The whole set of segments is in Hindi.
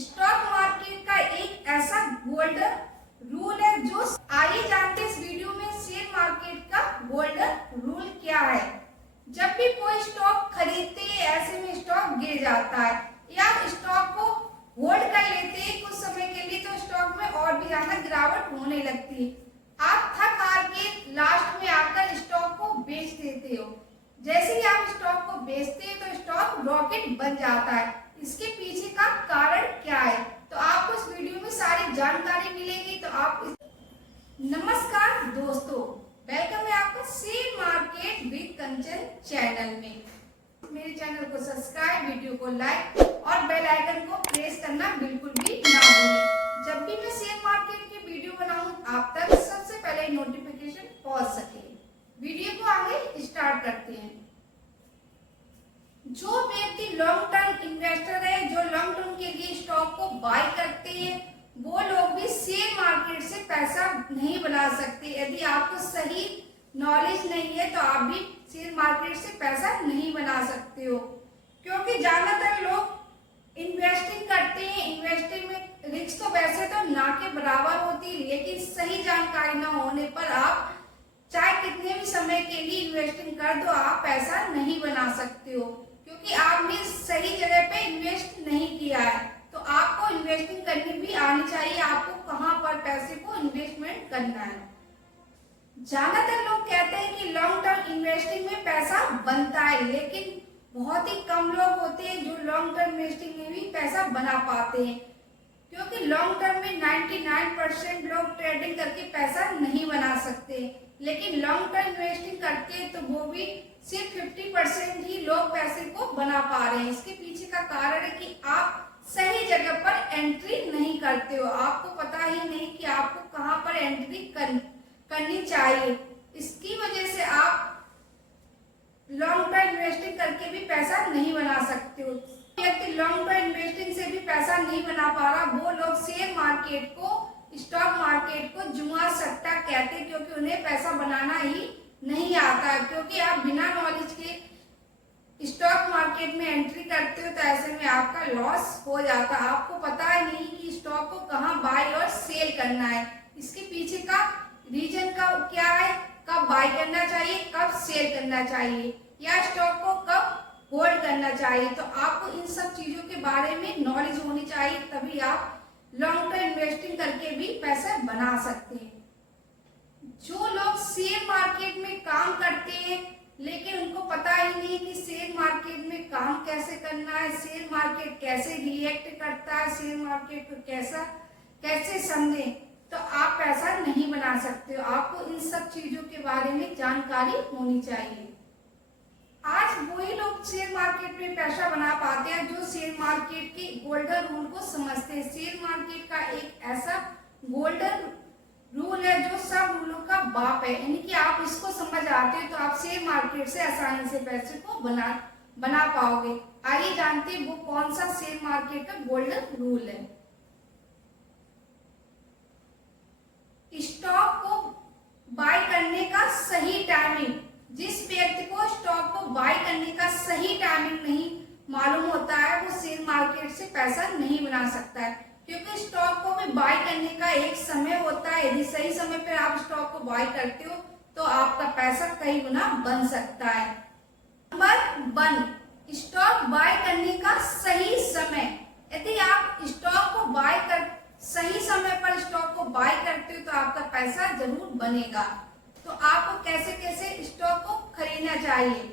स्टॉक मार्केट का एक ऐसा गोल्डन रूल है जो आइए जानते हैं इस वीडियो में शेयर मार्केट का गोल्डन रूल क्या है। जब भी कोई स्टॉक खरीदते हैं ऐसे में स्टॉक गिर जाता है या स्टॉक को होल्ड कर लेते हैं कुछ समय के लिए तो स्टॉक में और भी ज्यादा गिरावट होने लगती है। आप थक हार के लास्ट में आकर स्टॉक को बेच देते हो। जैसे ही आप स्टॉक को बेचते हैं तो स्टॉक रॉकेट बन जाता है। इसके पीछे का कारण क्या है तो आपको इस वीडियो में सारी जानकारी मिलेगी। तो आप नमस्कार दोस्तों, वेलकम है आपका share market with Kanchan channel में। मेरे चैनल को सब्सक्राइब, वीडियो को लाइक और बेल आइकन को प्रेस करना बिल्कुल भी ना भूलें। जब भी मैं शेयर मार्केट की वीडियो बनाऊं आप तक सबसे पहले नोटिफिकेशन पहुंच सके। वीडियो को आगे स्टार्ट करते हैं। जो व्यक्ति लॉन्ग टर्म इन्वेस्टर है, जो लॉन्ग टर्म के लिए स्टॉक को बाय करते हैं, वो लोग भी शेयर मार्केट से पैसा नहीं बना सकते। यदि आपको सही नॉलेज नहीं है तो आप भी शेयर मार्केट से पैसा नहीं बना सकते हो, क्योंकि ज्यादातर लोग इन्वेस्टिंग करते हैं। इन्वेस्टिंग में रिस्क तो वैसे तो ना के बराबर होती है, लेकिन सही जानकारी ना होने पर आप चाहे कितने भी समय के लिए इन्वेस्टिंग कर दो आप पैसा नहीं बना सकते हो, क्योंकि आपने सही जगह पे इन्वेस्ट नहीं किया है। तो आपको इन्वेस्टिंग करनी भी आनी चाहिए, आपको कहाँ पर पैसे को इन्वेस्टमेंट करना है। ज्यादातर लोग कहते हैं कि लॉन्ग टर्म इन्वेस्टिंग में पैसा बनता है, लेकिन बहुत ही कम लोग होते हैं जो लॉन्ग टर्म इन्वेस्टिंग में भी पैसा बना पाते हैं, क्योंकि लॉन्ग टर्म में 99% लोग ट्रेडिंग करके पैसा नहीं बना सकते, लेकिन लॉन्ग टर्म इन्वेस्टिंग करते हैं तो वो भी सिर्फ 50% ही लोग पैसे को बना पा रहे हैं। इसके पीछे का कारण है कि आप सही जगह पर एंट्री नहीं करते हो, आपको पता ही नहीं कि आपको कहां पर एंट्री करनी चाहिए। इसकी वजह से आप लॉन्ग टर्म इन्वेस्टिंग करके भी पैसा नहीं बना सकते हो। व्यक्ति लॉन्ग टर्म इन्वेस्टिंग से भी पैसा नहीं बना पा रहा, वो लोग शेयर मार्केट को, स्टॉक मार्केट को जुआ सट्टा कहते हैं, क्योंकि उन्हें पैसा बनाना ही नहीं आता। क्योंकि आप बिना नॉलेज के स्टॉक मार्केट में एंट्री करते हो तो ऐसे में आपका लॉस हो जाता है। आपको पता है नहीं कि स्टॉक को कहां बाय और सेल करना है। इसके पीछे का रीजन का क्या है, कब बाय करना चाहिए, कब सेल करना चाहिए, या स्टॉक को कब होल्ड करना चाहिए। तो आपको इन सब चीजों के बारे में नॉलेज होनी चाहिए, तभी आप लॉन्ग टर्म इन्वेस्टिंग करके भी पैसा बना सकते हैं। जो लोग शेयर मार्केट में काम करते हैं लेकिन उनको पता ही नहीं कि शेयर मार्केट में काम कैसे करना है, शेयर मार्केट कैसे रिएक्ट करता है, शेयर मार्केट को कैसे समझे, तो आप पैसा नहीं बना सकते हो। आपको इन सब चीजों के बारे में जानकारी होनी चाहिए। आज वही लोग शेयर मार्केट में पैसा बना पाते हैं जो शेयर मार्केट के गोल्डन रूल को समझते हैं। शेयर मार्केट का एक ऐसा गोल्डन रूल है जो सब रूलों का बाप है, यानी कि आप इसको समझ आते हैं तो आप शेयर मार्केट से आसानी से पैसे को बना पाओगे। आइए जानते हैं वो कौन सा शेयर मार्केट का गोल्डन रूल है। स्टॉक को बाय करने का सही टाइमिंग। जिस व्यक्ति को स्टॉक को बाय करने का सही टाइमिंग नहीं मालूम होता है वो शेयर मार्केट से पैसा नहीं बना सकता है, क्योंकि स्टॉक को भी बाय करने का एक समय होता है। यदि सही समय पर आप स्टॉक को बाय करते हो तो आपका पैसा कई गुना बन सकता है। नंबर 1, स्टॉक बाय करने का सही समय। यदि आप स्टॉक को सही समय पर स्टॉक को बाय करते हो तो आपका पैसा जरूर बनेगा। तो आपको कैसे कैसे स्टॉक को खरीदना चाहिए।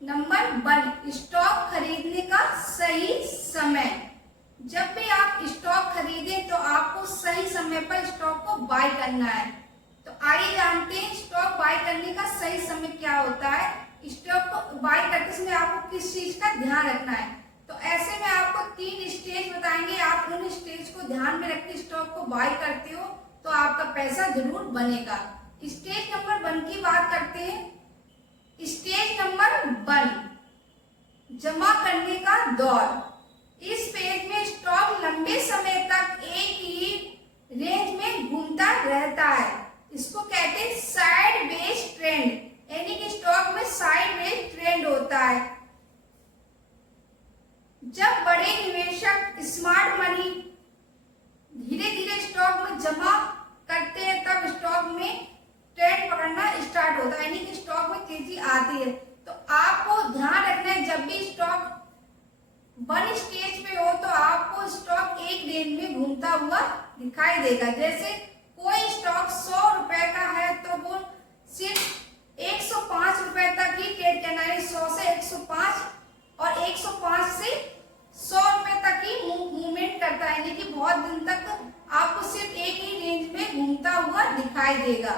नंबर 1, स्टॉक खरीदने का सही समय। जब भी आप स्टॉक खरीदें तो आपको सही समय पर स्टॉक को बाय करना है। तो आइए जानते हैं स्टॉक बाय करने का सही समय क्या होता है। स्टॉक को बाय करते समय आपको किस चीज का ध्यान रखना है, तो ऐसे में आपको 3 स्टेज बताएंगे। आप उन स्टेज को ध्यान में रख के स्टॉक को बाय करते हो तो आपका पैसा जरूर बनेगा। स्टेज नंबर 1 की बात करते हैं। स्टेज नंबर 1, जमा करने का दौर। इस पेज में स्टॉक लंबे समय तक एक ही रेंज में घूमता रहता है। इसको कहते हैं साइड वेज ट्रेंड, यानी कि स्टॉक में साइड वेज ट्रेंड होता है। जब बड़े निवेशक स्मार्ट मनी धीरे धीरे स्टॉक में जमा करते हैं तब स्टॉक में ट्रेंड पकड़ना स्टार्ट होता है, यानी कि स्टॉक में तेजी आती है। तो आपको ध्यान रखना है, जब भी स्टॉक वन स्टेज पे हो तो आपको स्टॉक एक रेंज में घूमता हुआ दिखाई देगा। जैसे कोई स्टॉक 100 रुपए का है तो वो सिर्फ 105 रुपए तक ही ट्रेड करना है, 100 से 105 और 105 से 100 रुपए तक ही मूवमेंट करता है, यानी कि बहुत दिन तक आपको सिर्फ एक ही रेंज में घूमता हुआ दिखाई देगा।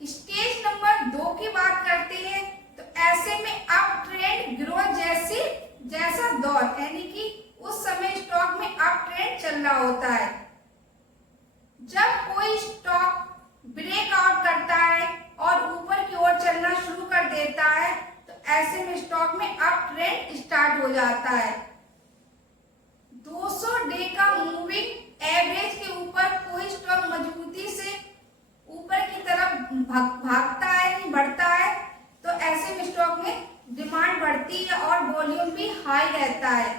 स्टेज नंबर 2 की बात करते हैं तो ऐसे में अप ट्रेंड ग्रोथ जैसा दौर, यानी कि उस समय स्टॉक में अप ट्रेंड चल रहा होता है। जब कोई स्टॉक ब्रेकआउट करता है और ऊपर की ओर चलना शुरू कर देता है तो ऐसे में स्टॉक में अप ट्रेंड स्टार्ट हो जाता है। 200 डे का मूविंग एवरेज के ऊपर कोई स्टॉक मजबूती से ऊपर की तरफ भागता है, नहीं बढ़ता है, तो ऐसे में स्टॉक में डिमांड बढ़ती है और वॉल्यूम भी हाई रहता है।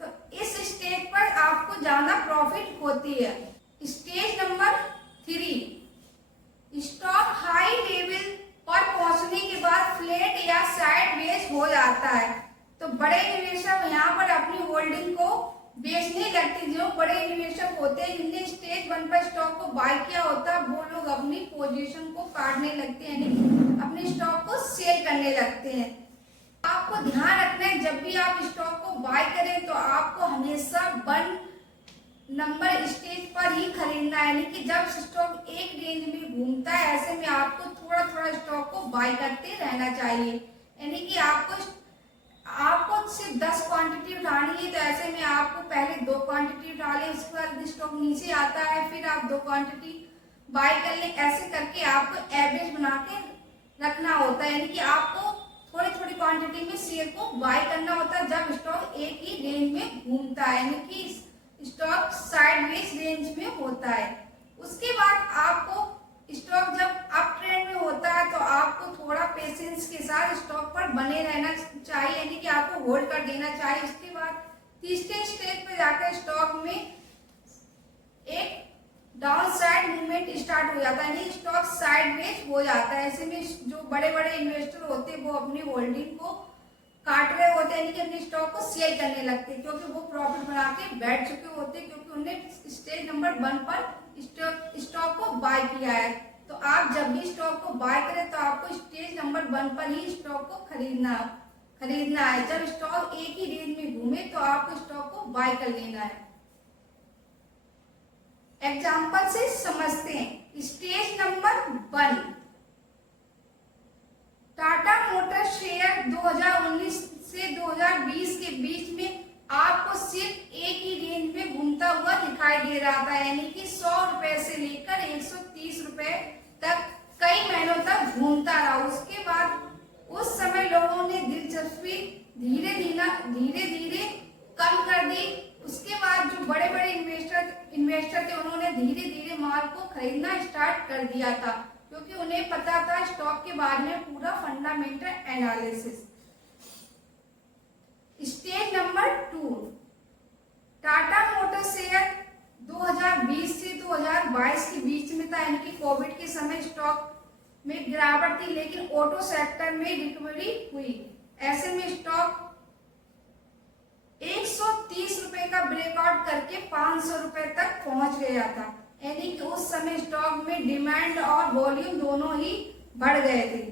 तो इस स्टेज पर आपको ज्यादा प्रॉफिट होती है। Stage number 3, stock high level पर पहुंचने के बाद फ्लैट या साइडवेज हो जाता है। तो बड़े निवेशक यहाँ पर अपनी होल्डिंग को बेचने लगते। जो बड़े निवेशक होते हैं जिनने स्टेज 1 पर स्टॉक को बाय किया होता है वो लोग अपनी पोजीशन को काटने लगते हैं, यानी अपने स्टॉक को सेल करने लगते हैं। आपको ध्यान रखना है, जब भी आप स्टॉक को बाय करें तो आपको हमेशा 1 नंबर स्टेज पर ही खरीदना है, यानी कि जब स्टॉक एक रेंज में घूमता है ऐसे में आपको थोड़ा थोड़ा स्टॉक को बाय करते रहना चाहिए। यानी कि आपको सिर्फ 10 क्वांटिटी उठानी है तो ऐसे में आपको पहले 2 क्वांटिटी उठा ले, उसके बाद स्टॉक नीचे आता है फिर आप 2 क्वांटिटी बाय कर ले। ऐसे करके आपको एवरेज बना के रखना होता है, यानी कि आपको थोड़ी थोड़ी क्वांटिटी में शेयर को बाय करना होता है जब स्टॉक एक ही रेंज में घूमता है, यानी कि स्टॉक साइडवेज रेंज में होता है। उसके बाद आपको स्टॉक जब अप ट्रेंड में होता है तो आपको थोड़ा पेशेंस के साथ स्टॉक पर बने रहना चाहिए, यानी कि आपको होल्ड कर देना चाहिए। उसके बाद तीसरे स्टेज पे जाकर स्टॉक में एक डाउन साइड मूवमेंट स्टार्ट हो जाता है, यानी स्टॉक साइडवेज हो जाता है। ऐसे में जो बड़े बड़े इन्वेस्टर होते हैं वो अपनी होल्डिंग को काट रहे होते हैं, यानी कि अपने स्टॉक को सेल करने लगते हैं क्योंकि वो प्रॉफिट बना के बैठ चुके होते हैं, क्योंकि उन्हें स्टेज नंबर 1 पर स्टॉक को बाय किया है। तो आप जब भी स्टॉक को बाय करें तो आपको स्टेज नंबर 1 पर ही स्टॉक को खरीदना है। जब स्टॉक एक ही रेंज में घूमे तो आपको स्टॉक को बाय कर लेना है। एग्जाम्पल से समझते हैं। Stage number 1, Tata motor share 2019 से 2020 के बीच में आपको सिर्फ एक ही रेंज में घूमता हुआ दिखाई दे रहा था, यानी कि 100 रुपए से लेकर 130 रुपए तक कई महीनों तक घूमता रहा। उसके बाद उस समय लोगों ने दिलचस्पी धीरे धीरे कम कर दी। उसके बाद जो बड़े बड़े इन्वेस्टर थे उन्होंने धीरे धीरे माल को खरीदना स्टार्ट कर दिया था, क्योंकि उन्हें पता था स्टॉक के बारे में पूरा fundamental analysis. Stage number 2, Tata motor share 2020 से 2022 के बीच में था, यानी कि कोविड के समय स्टॉक में गिरावट थी लेकिन ऑटो सेक्टर में रिकवरी हुई। ऐसे में स्टॉक 130 रुपए का ब्रेकआउट करके 500 रुपए तक पहुंच गया था, यानी कि उस समय स्टॉक में डिमांड और वॉल्यूम दोनों ही बढ़ गए थे।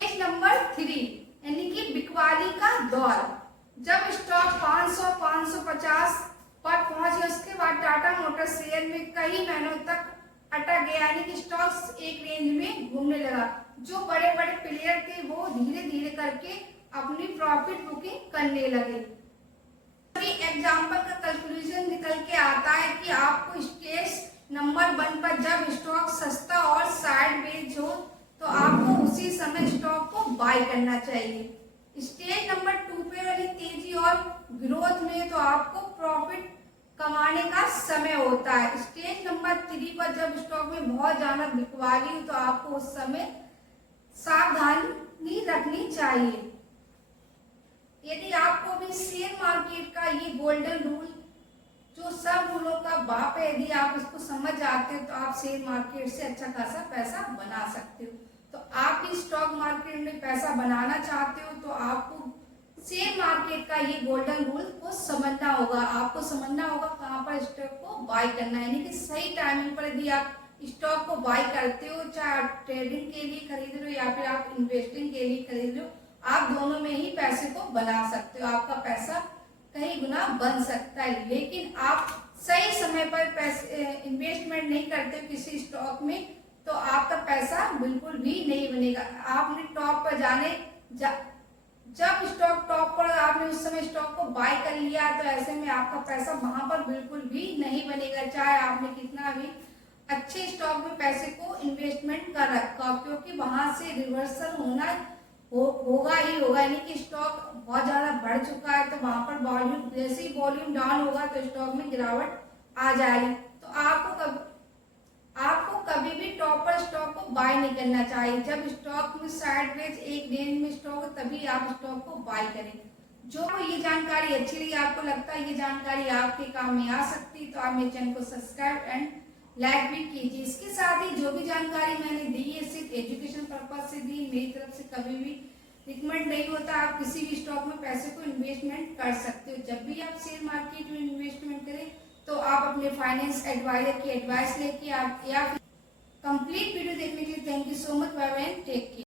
स्टेज नंबर 3, यानी कि बिकवाली का दौर। जब स्टॉक 500-550 पर पहुंच गया उसके बाद टाटा मोटर शेयर में कई महीनों तक अटक गया, यानी कि स्टॉक एक रेंज में घूमने लगा। जो बड़े बड़े प्लेयर थे वो धीरे धीरे करके अपनी प्रॉफिट बुकिंग करने लगे। अभी एग्जाम्पल का कंक्लूजन निकल के आता है कि आपको स्टेज नंबर 1 पर जब स्टॉक सस्ता और साइडवेज हो तो आपको उसी समय स्टॉक को बाय करना चाहिए। स्टेज नंबर 2 पे वाली तेजी और ग्रोथ में तो आपको प्रॉफिट कमाने का समय होता है। स्टेज नंबर 3 पर जब स्टॉक में बहुत ज्यादा बिकवाली हो तो आपको उस समय सावधानी रखनी चाहिए। यदि आप शेयर मार्केट का ये गोल्डन रूल जो सब रूलों का बाप है, यदि आप इसको समझ आते हो तो आप शेयर मार्केट से अच्छा खासा पैसा बना सकते हो। तो आप भी स्टॉक मार्केट में पैसा बनाना चाहते हो तो आपको शेयर मार्केट का ये गोल्डन रूल को समझना होगा। आपको समझना होगा कहाँ पर स्टॉक को बाय करना है, यानी कि सही टाइमिंग पर यदि आप स्टॉक को बाय करते हो, चाहे आप ट्रेडिंग के लिए खरीद रहे हो या फिर आप इन्वेस्टिंग के लिए खरीद रहे हो, आप दोनों में ही पैसे को बना सकते हो। आपका पैसा कई गुना बन सकता है। लेकिन आप सही समय पर पैसे इन्वेस्टमेंट नहीं करते किसी स्टॉक में तो आपका पैसा बिल्कुल भी नहीं बनेगा। आपने टॉप पर जब स्टॉक टॉप पर आपने उस समय स्टॉक को बाय कर लिया तो ऐसे में आपका पैसा वहां पर बिल्कुल भी नहीं बनेगा, चाहे आपने कितना भी अच्छे स्टॉक में पैसे को इन्वेस्टमेंट कर रखा, क्योंकि वहां से रिवर्सल होगा ही होगा। यानी कि स्टॉक बहुत ज्यादा बढ़ चुका है तो वहां पर वॉल्यूम, जैसे ही वॉल्यूम डाउन होगा तो स्टॉक में गिरावट आ जाएगी। तो आपको कभी भी टॉप पर स्टॉक को बाय नहीं करना चाहिए। जब स्टॉक में साइडवेज एक रेंज में स्टॉक हो तभी आप स्टॉक को बाय करें। जो ये जानकारी अच्छी लगी, आपको लगता है ये जानकारी आपके काम में आ सकती है तो आप मेरे चैनल को सब्सक्राइब एंड लाइक भी कीजिए। इसके साथ ही जो भी जानकारी मैंने दी है सिर्फ एजुकेशन पर्पज से दी, मेरी तरफ से कभी भी रिकमेंड नहीं होता। आप किसी भी स्टॉक में पैसे को इन्वेस्टमेंट कर सकते हो। जब भी आप शेयर मार्केट में इन्वेस्टमेंट करें तो आप अपने फाइनेंस एडवाइजर की एडवाइस लेके आप या कंप्लीट वीडियो देखने के लिए thank you so much. Bye bye, take care.